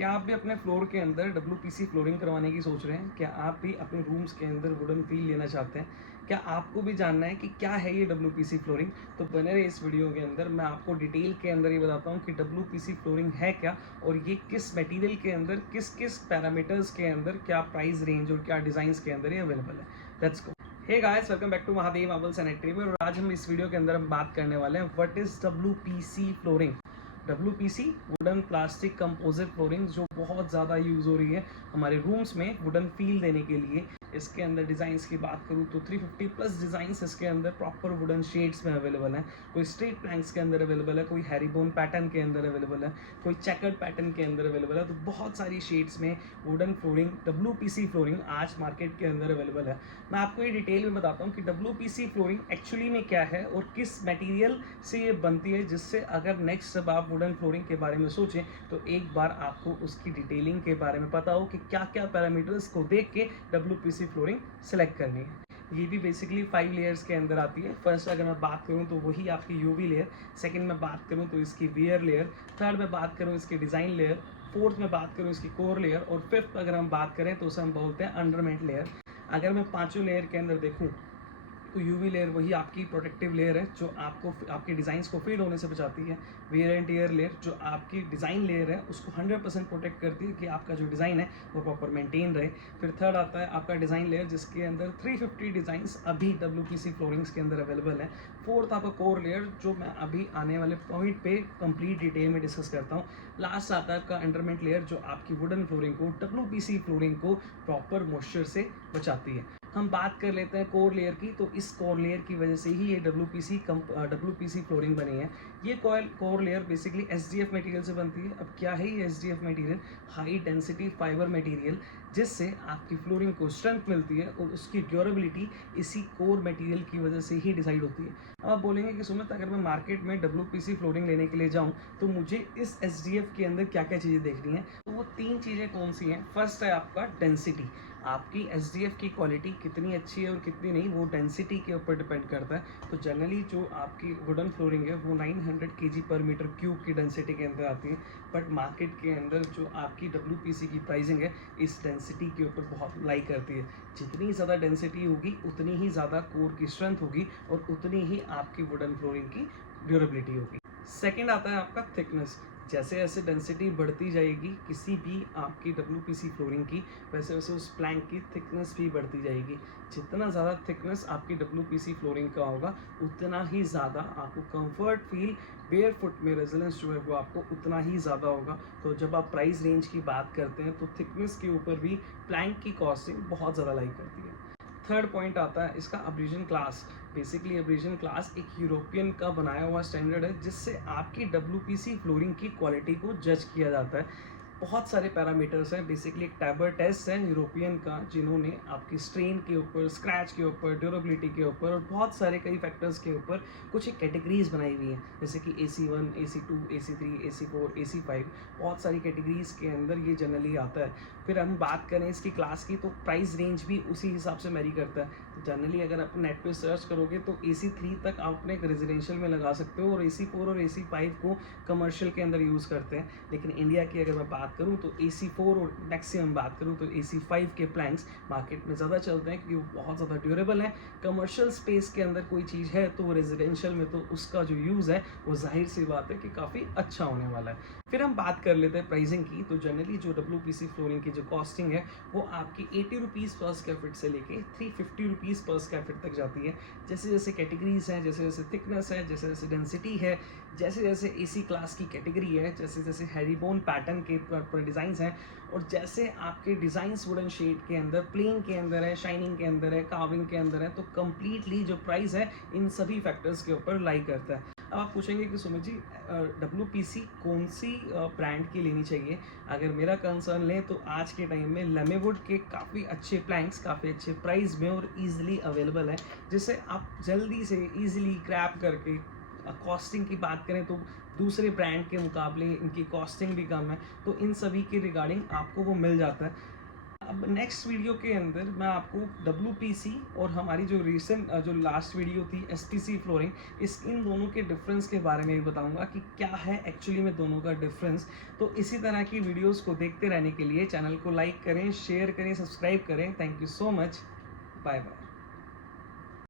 क्या आप भी अपने फ्लोर के अंदर WPC फ्लोरिंग करवाने की सोच रहे हैं? क्या आप भी अपने रूम्स के अंदर वुडन फील लेना चाहते हैं? क्या आपको भी जानना है कि क्या है ये WPC फ्लोरिंग? तो बने रहे इस वीडियो के अंदर। मैं आपको डिटेल के अंदर ये बताता हूँ कि WPC फ्लोरिंग है क्या और ये किस मटेरियल के अंदर, किस किस पैरामीटर्स के अंदर, क्या प्राइस रेंज और क्या डिज़ाइंस के अंदर ये अवेलेबल है। Let's go. Hey guys, welcome back to Mahadev marble sanitary में। और आज हम इस वीडियो के अंदर हम बात करने वाले हैं what is WPC flooring. WPC wooden plastic composite flooring जो बहुत ज़्यादा यूज़ हो रही है हमारे रूम्स में वुडन फील देने के लिए। इसके अंदर डिज़ाइंस की बात करूँ तो 350 प्लस डिज़ाइंस इसके अंदर प्रॉपर वुडन शेड्स में अवेलेबल हैं। कोई स्ट्रेट प्लैंक्स के अंदर अवेलेबल है, कोई हैरीबोन पैटर्न के अंदर अवेलेबल है, कोई चेकर्ड पैटर्न के अंदर अवेलेबल है। तो बहुत सारी शेड्स में वुडन फ्लोरिंग WPC फ्लोरिंग आज मार्केट के अंदर अवेलेबल है। मैं आपको ये डिटेल में बताता हूँ कि WPC फ्लोरिंग एक्चुअली में क्या है और किस मटेरियल से ये बनती है, जिससे अगर नेक्स्ट जब आप वुडन फ्लोरिंग के बारे में सोचें तो एक बार आपको उसकी डिटेलिंग के बारे में पता हो कि क्या क्या पैरामीटर्स को देख के WPC फ्लोरिंग सेलेक्ट करनी है। ये भी बेसिकली 5 लेयर्स के अंदर आती है। फर्स्ट अगर मैं बात करूँ तो वही आपकी यूवी लेयर, सेकंड में बात करूँ तो इसकी वियर लेयर, थर्ड में बात करूँ इसकी डिज़ाइन लेयर, फोर्थ में बात करूँ इसकी कोर लेयर और फिफ्थ अगर हम बात करें तो उसे हम बोलते हैं अंडरमेंट लेयर। अगर मैं पाँचों लेयर के अंदर देखूँ तो यूवी लेयर वही आपकी प्रोटेक्टिव लेयर है जो आपको आपके डिज़ाइंस को फेड होने से बचाती है। वेयर एंड टीयर लेयर जो आपकी डिज़ाइन लेयर है उसको 100% प्रोटेक्ट करती है कि आपका जो डिज़ाइन है वो प्रॉपर मेंटेन रहे। फिर थर्ड आता है आपका डिज़ाइन लेयर जिसके अंदर 350 डिज़ाइंस अभी WPC फ्लोरिंग्स के अंदर अवेलेबल है। फोर्थ आपका कोर लेयर जो मैं अभी आने वाले पॉइंट पे कंप्लीट डिटेल में डिस्कस करता हूँ। लास्ट आता है आपका अंडरमेंट लेयर जो आपकी वुडन फ्लोरिंग को, WPC फ्लोरिंग को प्रॉपर मॉइस्चर से बचाती है। हम बात कर लेते हैं कोर लेयर की। तो इस कोर लेयर की वजह से ही ये WPC फ्लोरिंग बनी है। ये core layer basically SDF material से बनती है। अब क्या है ये SDF material? High density fibre material, जिससे आपकी फ्लोरिंग को स्ट्रेंथ मिलती है और उसकी ड्यूरेबिलिटी इसी कोर मटेरियल की वजह से ही डिसाइड होती है। अब आप बोलेंगे कि सुमित, अगर मैं मार्केट में WPC फ्लोरिंग लेने के लिए जाऊँ तो मुझे इस SDF के अंदर क्या क्या चीज़ें देखनी है? तो वो 3 चीज़ें कौन सी हैं? फर्स्ट है आपका डेंसिटी। आपकी SDF की क्वालिटी कितनी अच्छी है और कितनी नहीं, वो डेंसिटी के ऊपर डिपेंड करता है। तो जनरली जो आपकी वुडन फ्लोरिंग है वो 900 kg पर मीटर क्यूब की डेंसिटी के अंदर आती है। बट मार्केट के अंदर जो आपकी WPC की प्राइसिंग है इस डेंसिटी के ऊपर बहुत लाई करती है। जितनी ज़्यादा डेंसिटी होगी उतनी ही ज़्यादा कोर की स्ट्रेंथ होगी और उतनी ही आपकी वुडन फ्लोरिंग की ड्यूरेबिलिटी होगी। सेकेंड आता है आपका थिकनेस। जैसे जैसे डेंसिटी बढ़ती जाएगी किसी भी आपकी WPC फ्लोरिंग की, वैसे वैसे उस प्लैंक की थिकनेस भी बढ़ती जाएगी। जितना ज़्यादा थिकनेस आपकी WPC फ्लोरिंग का होगा उतना ही ज़्यादा आपको कंफर्ट फील, बेयर फुट में रेजिलेंस जो है वो आपको उतना ही ज़्यादा होगा। तो जब आप प्राइस रेंज की बात करते हैं तो थिकनेस के ऊपर भी प्लैंक की कॉस्टिंग बहुत ज़्यादा लाइक करती है। थर्ड पॉइंट आता है इसका अब्रीजन क्लास। बेसिकली अब्रीजन क्लास एक यूरोपियन का बनाया हुआ स्टैंडर्ड है जिससे आपकी WPC फ्लोरिंग की क्वालिटी को जज किया जाता है। बहुत सारे पैरामीटर्स हैं। बेसिकली एक टैबर टेस्ट है यूरोपियन का जिन्होंने आपकी स्ट्रेन के ऊपर, स्क्रैच के ऊपर, ड्यूरेबिलिटी के ऊपर और बहुत सारे कई फैक्टर्स के ऊपर कुछ एक कैटेगरीज बनाई हुई हैं, जैसे कि AC1, AC2, AC3, AC4, AC5। बहुत सारी कैटेगरीज के अंदर ये जनरली आता है। फिर हम बात करें इसकी क्लास की तो प्राइस रेंज भी उसी हिसाब से मैरी करता है। तो जनरली अगर आप नेट पे सर्च करोगे तो AC3 तक आप अपने रेजिडेंशियल में लगा सकते हो और AC4 और AC5 को कमर्शियल के अंदर यूज़ करते हैं। लेकिन इंडिया की अगर मैं बात करूं तो AC4 और मैक्सिमम बात करूं तो AC5 के प्लैंक्स मार्केट में ज़्यादा चलते हैं क्योंकि वो बहुत ज़्यादा ड्यूरेबल है। कमर्शियल स्पेस के अंदर कोई चीज़ है तो वो रेजिडेंशियल में तो उसका जो यूज़ है वो जाहिर सी बात है कि काफ़ी अच्छा होने वाला है। फिर हम बात कर लेते हैं प्राइसिंग की। तो जनरली जो WPC फ्लोरिंग की जो कॉस्टिंग है वो आपकी 80 रुपीज़ पर स्क्वायर फीट से लेके 350 रुपीज़ पर स्क्वायर फीट तक जाती है। जैसे जैसे कैटेगरीज हैं, जैसे जैसे थिकनेस है, जैसे जैसे डेंसिटी है, जैसे जैसे AC क्लास की कैटेगरी है, जैसे जैसे हैरीबोन पैटर्न के पर डिज़ाइंस हैं और जैसे आपके डिज़ाइंस वुडन शेड के अंदर, प्लेन के अंदर है, शाइनिंग के अंदर है, कार्विंग के अंदर है, तो कंप्लीटली जो प्राइस है इन सभी फैक्टर्स के ऊपर लाई करता है। अब आप पूछेंगे कि सुमित जी WPC कौन सी ब्रांड की लेनी चाहिए? अगर मेरा कंसर्न लें तो आज के टाइम में लेमेवुड के काफ़ी अच्छे प्लैंक्स काफ़ी अच्छे प्राइस में और ईजिली अवेलेबल है, जिससे आप जल्दी से ईजिली क्रैप करके कॉस्टिंग की बात करें तो दूसरे ब्रांड के मुकाबले इनकी कॉस्टिंग भी कम है, तो इन सभी के रिगार्डिंग आपको वो मिल जाता है। अब नेक्स्ट वीडियो के अंदर मैं आपको WPC और हमारी जो रिसेंट जो लास्ट वीडियो थी SPC फ्लोरिंग, इन दोनों के डिफरेंस के बारे में भी बताऊंगा कि क्या है एक्चुअली में दोनों का डिफरेंस। तो इसी तरह की वीडियोस को देखते रहने के लिए चैनल को लाइक करें, शेयर करें, सब्सक्राइब करें। Thank you so much. Bye bye.